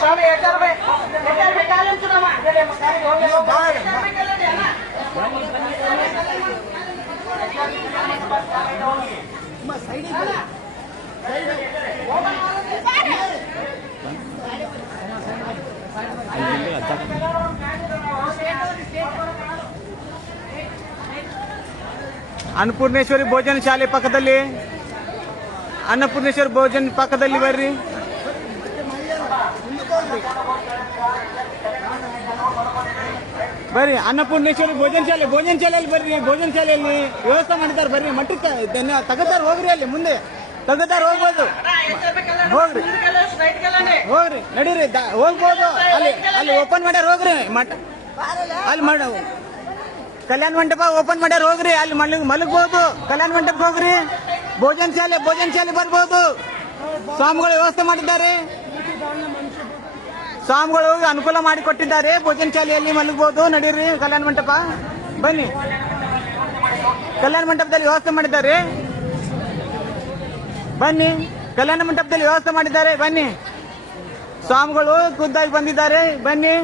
స్వామి ಅನ್ನಪೂರ್ಣೇಶ್ವರಿ ಭೋಜನ ಶಾಲೆ ಪಕ್ಕದಲ್ಲಿ ಅನ್ನಪೂರ್ಣೇಶ್ವರಿ ಭೋಜನ ಪಕ್ಕದಲ್ಲಿ ಬರ್ರಿ. ಬರ್ರಿ ಅನ್ನಪೂರ್ಣೇಶ್ವರಿ ಭೋಜನ ಶಾಲೆಯಲ್ಲಿ ಬರ್ರಿ. ಭೋಜನ ಶಾಲೆಯಲ್ಲಿ ವ್ಯವಸ್ಥೆ ಮಾಡಿದ್ದಾರೆ ಬರ್ರಿ. ಮಟ್ಟಕ್ಕೆ ತಗದಾರ ಹೋಗ್ರಿ, ಅಲ್ಲಿ ಮುಂದೆ ತಗದಾರ ಹೋಗ್ಬೋದು. ಹೋಗ್ರಿ ನಡೀರಿ, ಹೋಗ್ಬೋದು. ಅಲ್ಲಿ ಓಪನ್ ಮಾಡ್ಯಾರ ಹೋಗ್ರಿ. ಅಲ್ಲಿ ಕಲ್ಯಾಣ ಮಂಟಪ ಓಪನ್ ಮಾಡ್ಯಾರ ಹೋಗ್ರಿ. ಅಲ್ಲಿ ಮಲಗ್ಬೋದು. ಕಲ್ಯಾಣ ಮಂಟಪಕ್ಕೆ ಹೋಗ್ರಿ. ಭೋಜನ ಶಾಲೆ ಬರ್ಬೋದು. ಸ್ವಾಮಿಗಳು ವ್ಯವಸ್ಥೆ ಮಾಡಿದ್ದಾರೆ. ಸ್ವಾಮಿಗಳು ಅನುಕೂಲ ಮಾಡಿಕೊಟ್ಟಿದ್ದಾರೆ. ಭೋಜನ ಶಾಲೆಯಲ್ಲಿ ಮಲಗ್ಬೋದು. ನಡೀರಿ ಕಲ್ಯಾಣ ಮಂಟಪ ಬನ್ನಿ. ಕಲ್ಯಾಣ ಮಂಟಪದಲ್ಲಿ ವ್ಯವಸ್ಥೆ ಮಾಡಿದ್ದಾರೆ. ಬನ್ನಿ, ಕಲ್ಯಾಣ ಮಂಟಪದಲ್ಲಿ ವ್ಯವಸ್ಥೆ ಮಾಡಿದ್ದಾರೆ. ಬನ್ನಿ, ಸ್ವಾಮಿಗಳು ಖುದ್ದಾಗಿ ಬಂದಿದ್ದಾರೆ. ಬನ್ನಿ.